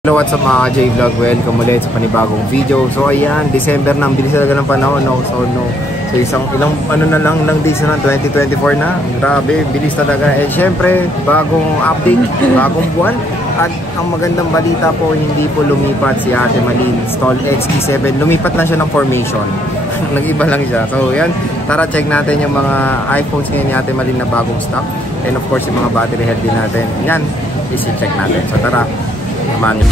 Hello, what's up mga J-Vlog? Welcome ulit sa panibagong video. So ayan, December na, ang bilis talaga ng panahon, no? So ilang ano na lang ng days na 2024 na. Grabe, bilis talaga. And syempre, bagong update, bagong buwan. At ang magandang balita po, hindi po lumipat si Ate Malin Stall XE7. Lumipat lang siya ng formation. Nag-iba lang siya. So yan, tara check natin yung mga iPhones ngayon ni Ate Malin na bagong stock. And of course, yung mga battery health din natin. Yan, isi-check natin. So tara. Naman. Ang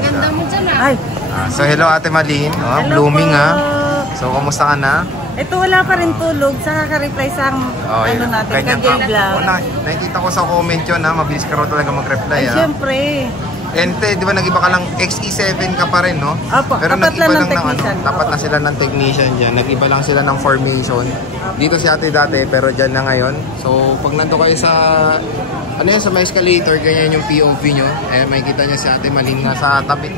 ganda mo dyan ah. So hello Ate Malin, blooming po. So kumusta ka na? Ito wala pa rin tulog, sa kaka-reply sa ano natin, ka-J-Vlog. Nakikita ko sa comment yun mabilis ka raw talaga mag-reply. Ay, syempre. And di ba nag-iba ka lang, XE7 ka pa rin, no? Opo, pero tapat lang ng technician. Tapat na sila ng technician dyan. Nag-iba lang sila ng formation. Dito si Ate dati, pero dyan na ngayon. So pag nandun kayo sa ano yan, sa may escalator, ganyan yung POV nyo. Makikita nyo si Ate Malin na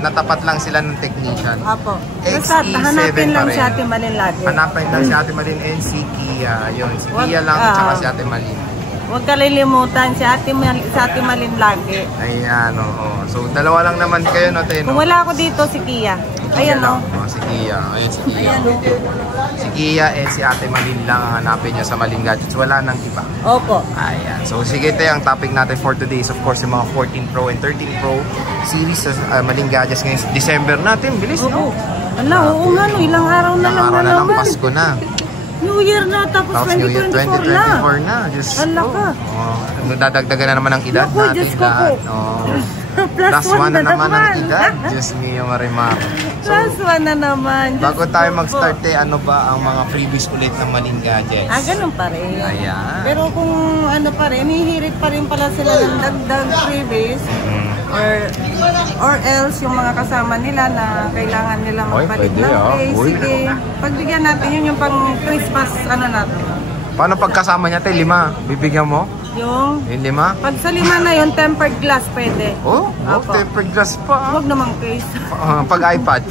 natapat lang sila ng technician. Opo. XE7 hanapin lang pa rin. si Ate Malin lagi. Hanapin lang si Ate Malin and si Kia. Yun, si Kia lang at saka si Ate Malin. Huwag kalilimutan si Ate Malin lagi. Ayan, oo. So dalawa lang naman kayo, no? Kung wala ako dito, si Kia. Ayan, no? Si Kia. Ayun, si Kia. Ayan, no? Si Kia and si Ate Malin lang ang hanapin nyo sa Malin Gadgets. Wala nang iba. Opo. Ayan. So sige tayo, ang topic natin for today is of course yung mga 14 Pro and 13 Pro series sa Malin Gadgets ngayon. December natin. Bilis, no? Oo nga, no? Ilang araw na lang na naman. Pasko na. New Year na, tapos 2024 na. Just ala ka. Dadagdagan na naman ang edad natin. Diyos ko po. Plus one na naman ang edad. Diyos mio, Marimar. So, plus one na naman. Bago tayo mag-start, ano ba ang mga freebies ulit ng Malin Gadgets? Ganun pa rin. Ayan. Pero kung ano pa rin, hihirit pa rin pala sila ng dagdag freebies. Or else yung mga kasama nila na kailangan nilang magpalit ng case. Sige, pagbigyan natin yun yung pang Christmas natin. Paano pagkasama niya tayo? 5? Bibigyan mo? Yung 5? Pag sa 5 na yun, tempered glass pwede. Tempered glass pa. Huwag namang case. Pag iPad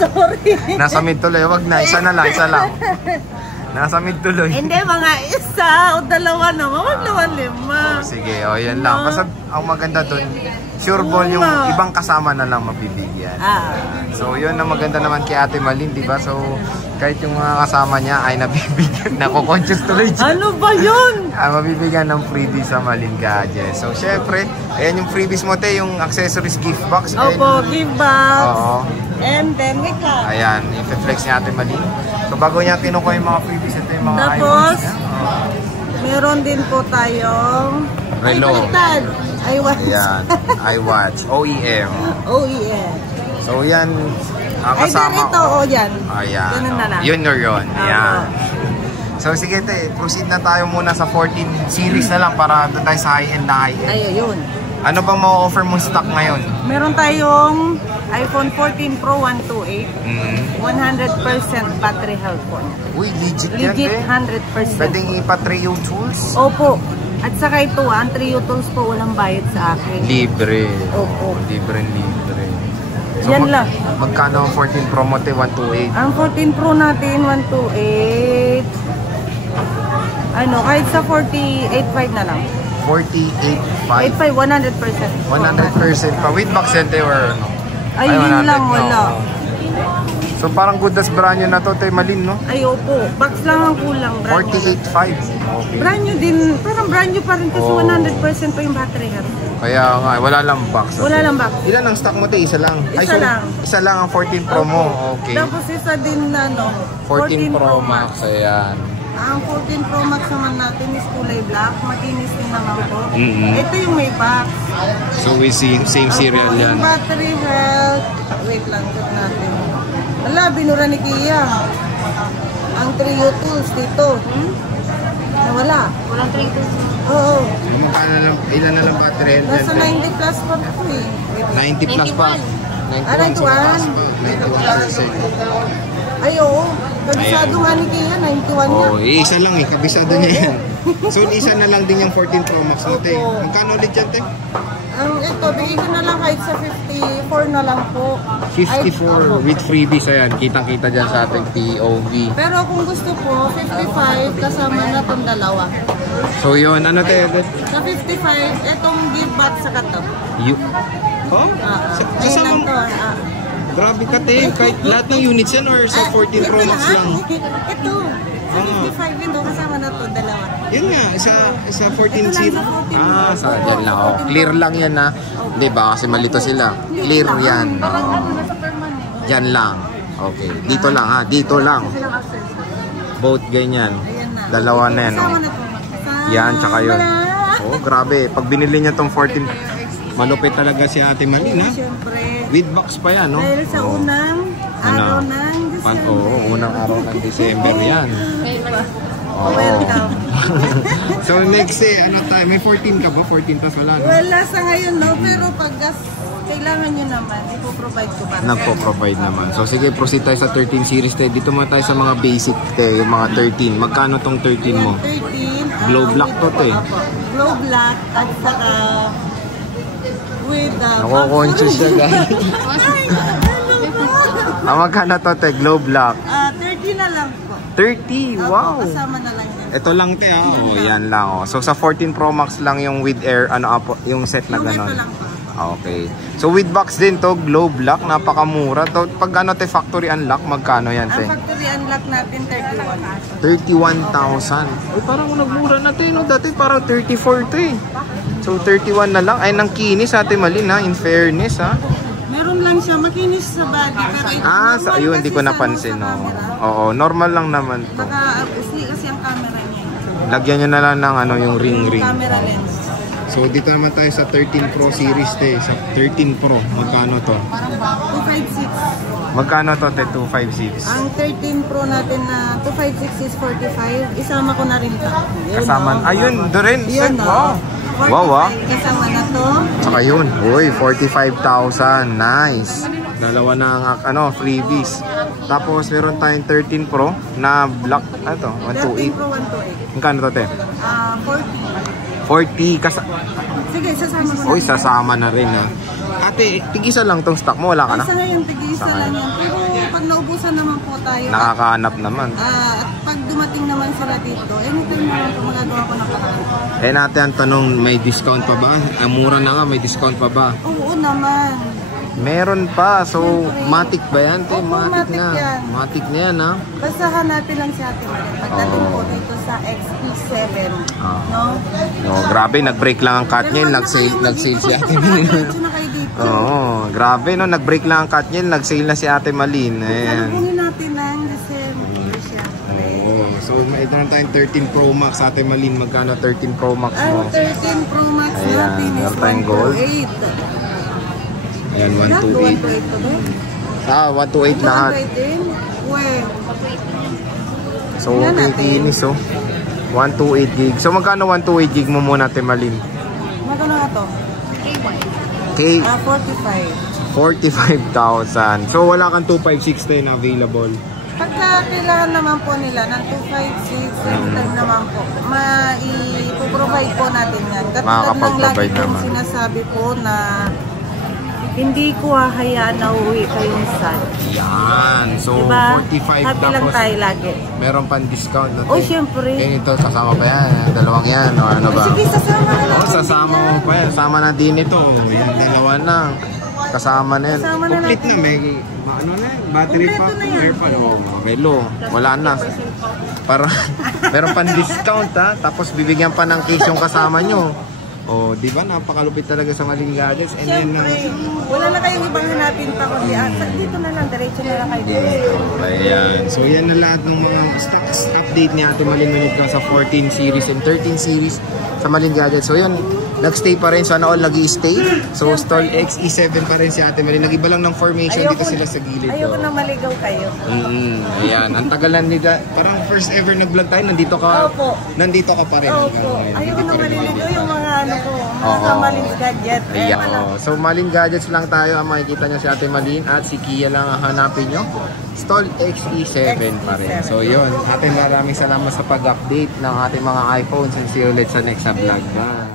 Sorry. Nasa mid tuloy, wag na. Isa lang. Nasa mid tuloy. Hindi, mga isa o dalawa naman. Wag naman 5. Sige, yan lang. Basta ang maganda dun, sure ball yung ibang kasama na lang mabibigyan. So yun ang maganda naman kay Ate Malin, di ba? So kahit yung mga kasama niya ay nabibigyan. Nako-conscious tuloy dyan. Ano ba yun? Mabibigyan ng freebies sa Malin Gadgets. So syempre, ayan yung freebies mo te, yung accessories gift box. Opo, gift box. Oo. And then wait lang. Ayan, i-flex ni Ate Malin. So bago niya kinukuha yung mga freebies, ito yung mga tapos, meron din po tayong relo. iWatch. Ayan, iWatch. OEM. OEM. So yan, kasama ko. Yan. Ayan. Ganun na lang. Yun. Ayan. So sige te, proceed na tayo muna sa 14 series na lang para doon tayo sa high-end na high-end. Ayun. Ano bang ma-offer mo stock ngayon? Meron tayong iPhone 14 Pro 128. 100% battery health po niya. Uy, legit 100%. Pwedeng ipa-Trio tools? Opo. At saka ito, ang Trio tools po walang bayad sa akin. Libre. Opo. Libre. So, yan lang. Magkano ang 14 Pro mo te? 128? Ang 14 Pro natin, 128. Kahit sa 48.5 na lang. 48.5? 100%. 100% pa. With box center or ano? Ay, yun lang, wala. So parang good as brand new na to, te Malin, no? Ay, opo. Box lang ang kulang. 48.5. Okay. Brand new din. Parang brand new pa rin kasi 100% pa yung battery health. Kaya nga, wala lang box. Wala lang box. Ilan ang stock mo, te? Isa lang? Isa lang. Isa lang ang 14 Pro mo. Okay. Tapos isa din na, 14 Pro Max. Ayan. Ang 14 Pro Max naman natin is kulay black. Makinis din naman po. Ito yung may box. So we see same serial yan. Yung battery health. Wait lang, check natin. Wala, binura ni Kia. Ang Trio tools dito. Nawala. Walang Trio tools. Oo. Ilan na lang battery health? Nasa 90 plus pa po eh. 90 plus pa. 91. 91%. Ay, oo. Kabisado nga ni Kia, 91 niya. Oh, isa lang eh, kabisado niya yan. So, isa na lang din yung 14 Pro Max natin. Magkano ulit yan, te? Ito, bigay ko na lang kahit sa 54 na lang po. 54 with freebies, ayan. Kitang-kita dyan sa ating POV. Pero kung gusto po, 55 kasama na itong dalawa. So, yun. Ano, te? Sa 55, itong give back sa kato. Oh? Ayun lang to. Grabe ka, te. Kahit lahat ng units yan or sa 14 Pro Max lang? Ito. Sa 55 ito, kasama na to, dalawa. Yun nga, sa 14 series. Sa dyan lang. Oh. Clear lang yan ha. Hindi ba? Kasi malito sila. Clear yan. Dyan lang. Okay. Dito lang ha. Dito lang. Both ganyan. Dalawa na yan. Oh. Yan, tsaka yun. Oh, grabe. Pag binili niya tong 14, malupit talaga si Ate Malin ha. With box pa yan, no? Dahil sa unang araw ng December. Oo, unang araw ng December yan. Welcome. So next ano tayo? May 14 ka ba? 14 tas wala, no? Wala sa ngayon, no? Pero pag kailangan nyo naman, ipoprovide ko pa. Nagpo-provide naman. So sige, proceed tayo sa 13 series tayo. Dito muna tayo sa mga basic tayo, yung mga 13. Magkano tong 13 mo? 13. Glow black to tayo. Glow black at saka with nako-conscious siya, guys. Magkano to tayo? Glow black? 30 na lang po. 30? Wow! Kasama na lang yan. Ito lang te oh, yan lang oh. So sa 14 Pro Max lang yung with air yung set na ganon. Okay. So with box din to, glow black, napakamura. To pag ano te factory unlock, magkano yan te? Ang factory unlock natin 31,000. Ay parang nagmura na te, no? Dati parang 34 to eh. So 31 na lang. Ay nang kinis Ate Malin ha, in fairness ha. Meron lang siya, makinis sa body. Sa yun, hindi ko napansin. No? Oo, normal lang naman to. Baka kasi ang camera niya. Lagyan nyo na lang ng ano, yung ring. Camera lens. So dito naman tayo sa 13 Pro series te. Sa 13 Pro, magkano to? 256. Magkano to te? 256. Ang 13 Pro natin na 256 is 45. Isama ko na rin ito. Kasama, ayun, doon rin. Yun, wow. Wow, kasama na to. Saka yun, uy, 45,000. Nice. Dalawa na ang freebies. Tapos meron tayong 13 Pro na black, 128. 13 Pro 128. Magkano to te? 40. 40. Sige, sasama ko na. Uy, sasama na rin ha. Ate, tigisa lang tong stock mo, wala ka na? Sa ngayon, tigisa lang yan. Pero pag naubusan naman po tayo. Nakakahanap naman. At pag dumating naman sila dito, anytime naman po magagawa ko na parang. Natin ang tanong, may discount pa ba? Mura na nga, may discount pa ba? Oo naman. Meron pa. So, matic ba yan? Opo, matic yan. Matic na yan ha? Basta hanapin lang si Ate Malin. Pagdating po dito sa XP7. No? No, grabe, nag-break lang ang Katniel. Nag-sale si Ate Malin. Oo, grabe no, nag-break lang ang Katniel. Nag-sale na si Ate Malin. Ayan. Salubuhin natin ng December, syempre. So, ito na tayong 13 Pro Max. Ate Malin, magkano 13 Pro Max mo? Ang 13 Pro Max natin is 128. Ayan, 128. 128 lahat. So, kikinis 128 gig. So, magkano 128 gig mo muna, Ate Malin? Magkano nga to? Okay. 45. 45,000. So, wala kang 256 na available. Pagka kailangan naman po nila ng 256, same time naman po, mai-provide po natin yan. Katulad ng lagi kong sinasabi po na hindi ko hahayaan na uwi kayong sad. Yan. So, diba? 45 happy lang tayo lagi. Meron pang discount na oh, syempre. Kaya ito, sasama pa yan. Dalawang yan. O ano ba? Sige, sasama na lang. Sasama mo pa yan. Sasama na din ito. Yan, dalawa lang. Kasama na yan. Complete na. May battery pa. Airpan. Okay, low. Wala na. Para, meron pang discount ha. Tapos bibigyan pa ng case yung kasama nyo. Oh, di ba? Napakalupit talaga sa Malin Gadgets. And siyempre, wala na kayong ibang hanapin pa kundi dito na lang, diretso na lang kayo. Ayan. So, yan na lahat ng mga stocks update ni Ate Malin Manit sa 14 series and 13 series sa Malin Gadgets. So, yun, nagstay pa rin. Sana all nag-i-stay. So, stall XE7 pa rin si Ate Malin. Nag-iba lang ng formation dito sila sa gilid. Ayoko na maligaw kayo. Ayan. Ang tagalan nila. Parang first ever nag-vlog tayo. Nandito ka. Opo. Nandito ka pa rin. Opo. Ayoko na maliligaw yung mga ano ko. Sa Malin's Gadget. Ayan. So Malin Gadgets lang tayo ang makikita nyo si Ate Malin at si Kia lang ang hanapin nyo. Stall XE7 pa rin. So yun, maraming salamat sa pag-update ng ating mga iPhones and see you ulit sa next vlog. Bye!